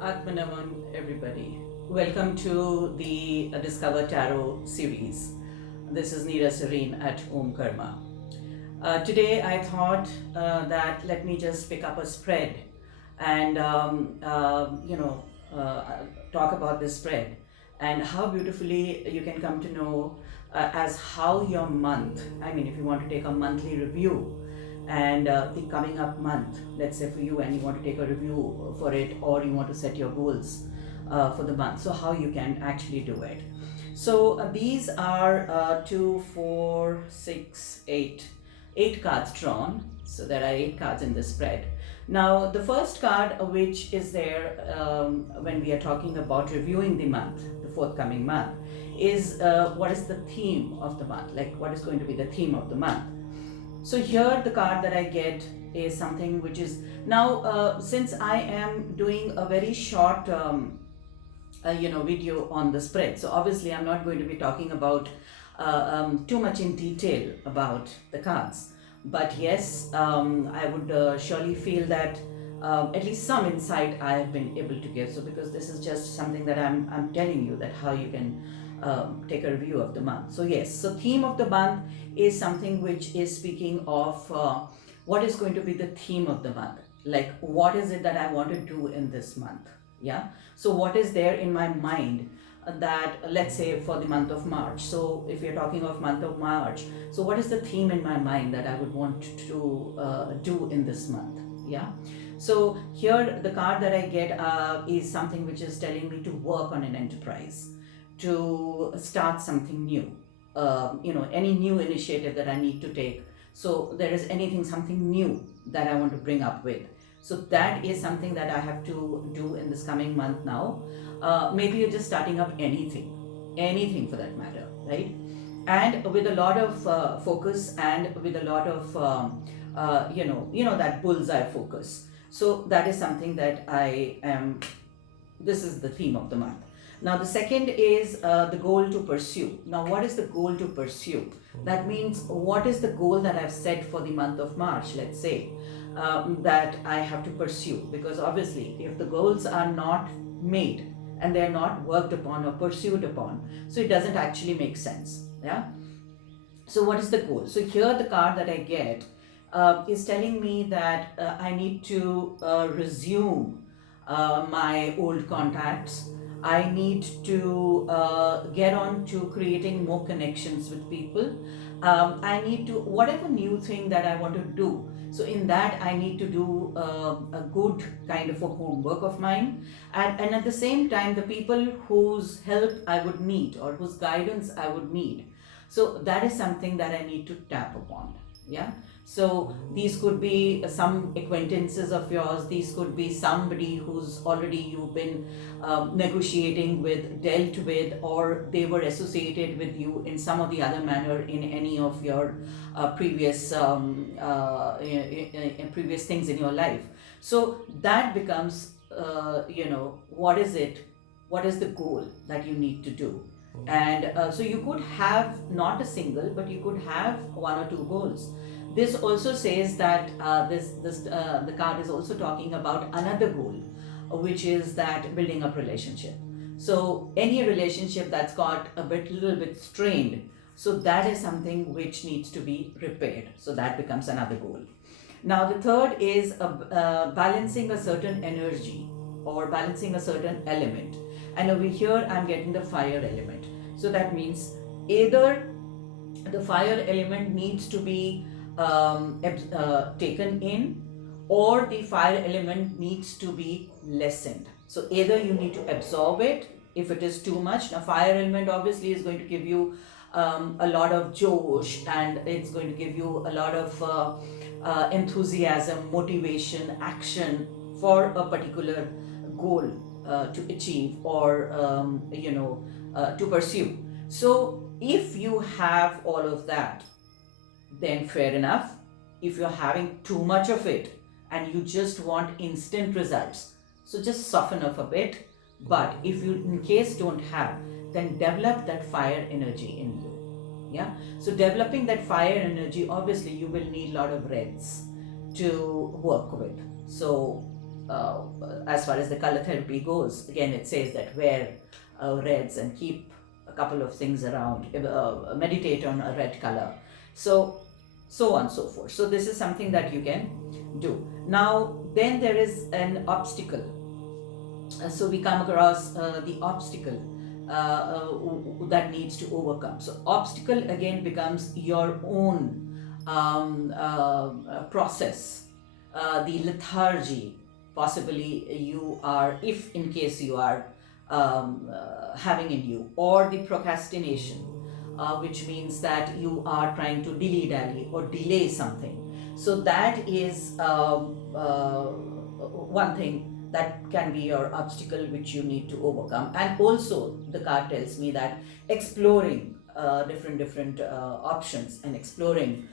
Atmanavan, everybody. Welcome to the Discover Tarot series. This is Neera Sareen at Om Karma. Today I thought that let me just pick up a spread and talk about this spread and how beautifully you can come to know as how your month. I mean, if you want to take a monthly review and the coming up month, let's say for you, and you want to take a review for it, or you want to set your goals for the month, so how you can actually do it. So these are 2, 4, 6, 8 cards drawn. So there are 8 cards in the spread. Now the first card which is there when we are talking about reviewing the month, the forthcoming month, is what is the theme of the month, like what is going to be the theme of the month. So here the card that I get is something which is now since I am doing a very short video on the spread, so obviously I'm not going to be talking about too much in detail about the cards, but yes, I would surely feel that at least some insight I have been able to give. So because this is just something that I'm telling you that how you can take a review of the month. So yes, so theme of the month is something which is speaking of what is going to be the theme of the month, like what is it that I want to do in this month. Yeah, so what is there in my mind that, let's say for the month of March, so if you're talking of month of March, so what is the theme in my mind that I would want to do in this month. Yeah, so here the card that I get is something which is telling me to work on an enterprise, to start something new, any new initiative that I need to take. So there is something new that I want to bring up with. So that is something that I have to do in this coming month now. Maybe you're just starting up anything for that matter, right? And with a lot of focus and with a lot of, that bullseye focus. So that is something that this is the theme of the month. Now the second is the goal to pursue. Now what is the goal to pursue? That means what is the goal that I've set for the month of March, let's say, that I have to pursue. Because obviously if the goals are not made and they're not worked upon or pursued upon, so it doesn't actually make sense. Yeah. So what is the goal? So here the card that I get is telling me that I need to resume my old contacts. I need to get on to creating more connections with people. I need to, whatever new thing that I want to do. So in that, I need to do a good kind of a homework of mine. And at the same time, the people whose help I would need or whose guidance I would need. So that is something that I need to tap upon. Yeah. So these could be some acquaintances of yours. These could be somebody who's already you've been negotiating with, dealt with, or they were associated with you in some or the other manner in any of your previous previous things in your life. So that becomes, what is it? What is the goal that you need to do? And so you could have not a single, but you could have 1 or 2 goals. This also says that the card is also talking about another goal, which is that building up relationship. So any relationship that's got little bit strained, so that is something which needs to be repaired. So that becomes another goal. Now the third is balancing a certain energy or balancing a certain element. And over here I'm getting the fire element. So that means either the fire element needs to be taken in, or the fire element needs to be lessened. So either you need to absorb it if it is too much. Now fire element obviously is going to give you a lot of josh, and it's going to give you a lot of enthusiasm, motivation, action for a particular goal to achieve or to pursue. So if you have all of that, then fair enough. If you're having too much of it and you just want instant results, so just soften up a bit. But if you in case don't have, then develop that fire energy in you. Yeah, so developing that fire energy, obviously you will need a lot of reds to work with. So as far as the color therapy goes, again it says that wear reds and keep a couple of things around, meditate on a red color. So on and so forth. So this is something that you can do. Now then there is an obstacle. So we come across the obstacle that needs to overcome. So obstacle again becomes your own process, the lethargy. Possibly you are, if in case you are having in you, or the procrastination, which means that you are trying to dilly-dally or delay something. So that is one thing that can be your obstacle which you need to overcome. And also the card tells me that exploring different options and exploring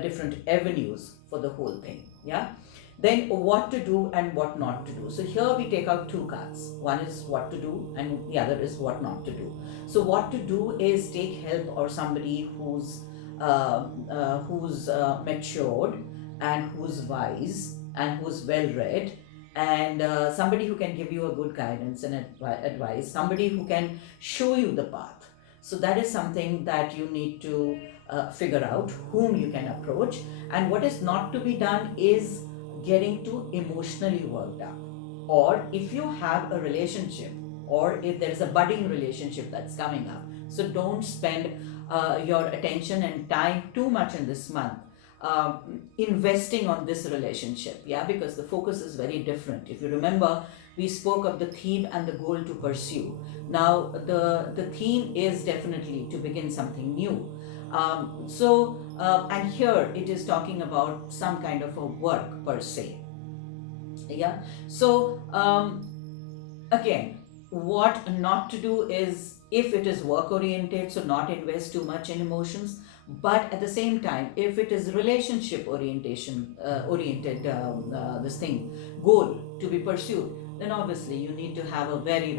different avenues for the whole thing. Yeah. Then what to do and what not to do. So here we take out two cards. One is what to do and the other is what not to do. So what to do is take help or somebody who's matured and who's wise and who's well read, and somebody who can give you a good guidance and advice, somebody who can show you the path. So that is something that you need to figure out whom you can approach. And what is not to be done is getting too emotionally worked up. Or if you have a relationship, or if there is a budding relationship that's coming up, so don't spend your attention and time too much in this month investing on this relationship. Yeah, because the focus is very different. If you remember, we spoke of the theme and the goal to pursue. Now the theme is definitely to begin something new. And here it is talking about some kind of a work per se. Yeah. So again, what not to do is, if it is work oriented, so not invest too much in emotions. But at the same time, if it is relationship oriented, this thing, goal to be pursued, then obviously you need to have a very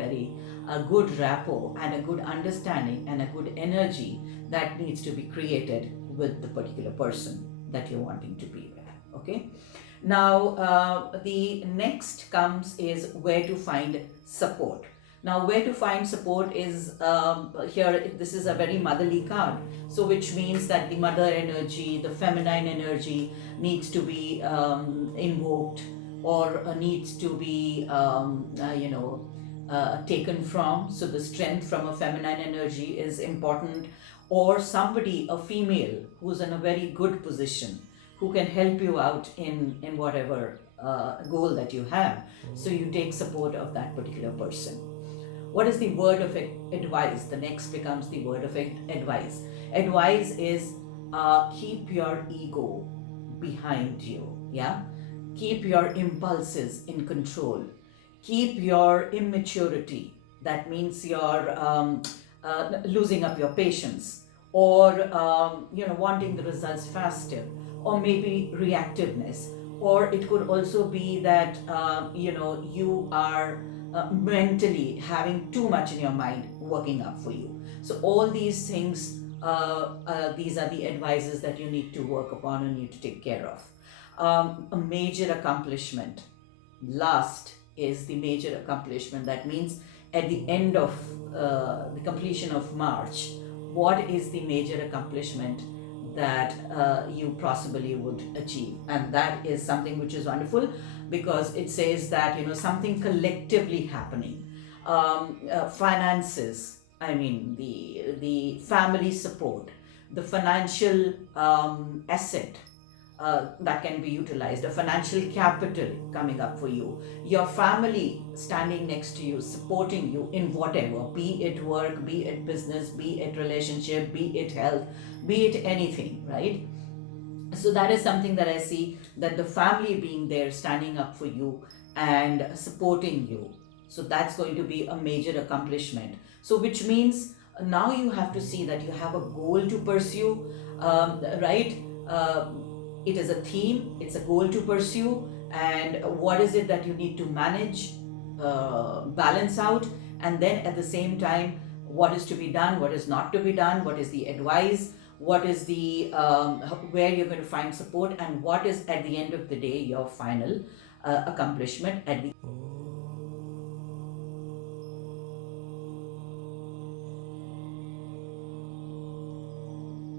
good rapport and a good understanding and a good energy that needs to be created with the particular person that you're wanting to be with. Okay. Now the next comes is where to find support. Now where to find support is here, this is a very motherly card, so which means that the mother energy, the feminine energy needs to be invoked, or needs to be taken from. So the strength from a feminine energy is important, or somebody, a female who's in a very good position, who can help you out in whatever goal that you have. So you take support of that particular person. What is the word of advice? The next becomes the word of advice. Advice is keep your ego behind you. Yeah, keep your impulses in control. Keep your immaturity. That means you're losing up your patience, or wanting the results faster, or maybe reactiveness, or it could also be that you are mentally having too much in your mind working up for you. So all these things, these are the advices that you need to work upon and need to take care of. A major accomplishment. Last is the major accomplishment. That means at the end of the completion of March, what is the major accomplishment that you possibly would achieve? And that is something which is wonderful, because it says that something collectively happening, finances, I mean the family support, the financial asset that can be utilized, a financial capital coming up for you, your family standing next to you, supporting you in whatever, be it work, be it business, be it relationship, be it health, be it anything, right? So that is something that I see, that the family being there, standing up for you and supporting you. So that's going to be a major accomplishment. So which means now you have to see that you have a goal to pursue, right? It is a theme, it's a goal to pursue, and what is it that you need to manage, balance out, and then at the same time, what is to be done, what is not to be done, what is the advice, what is the where you're going to find support, and what is at the end of the day your final accomplishment at the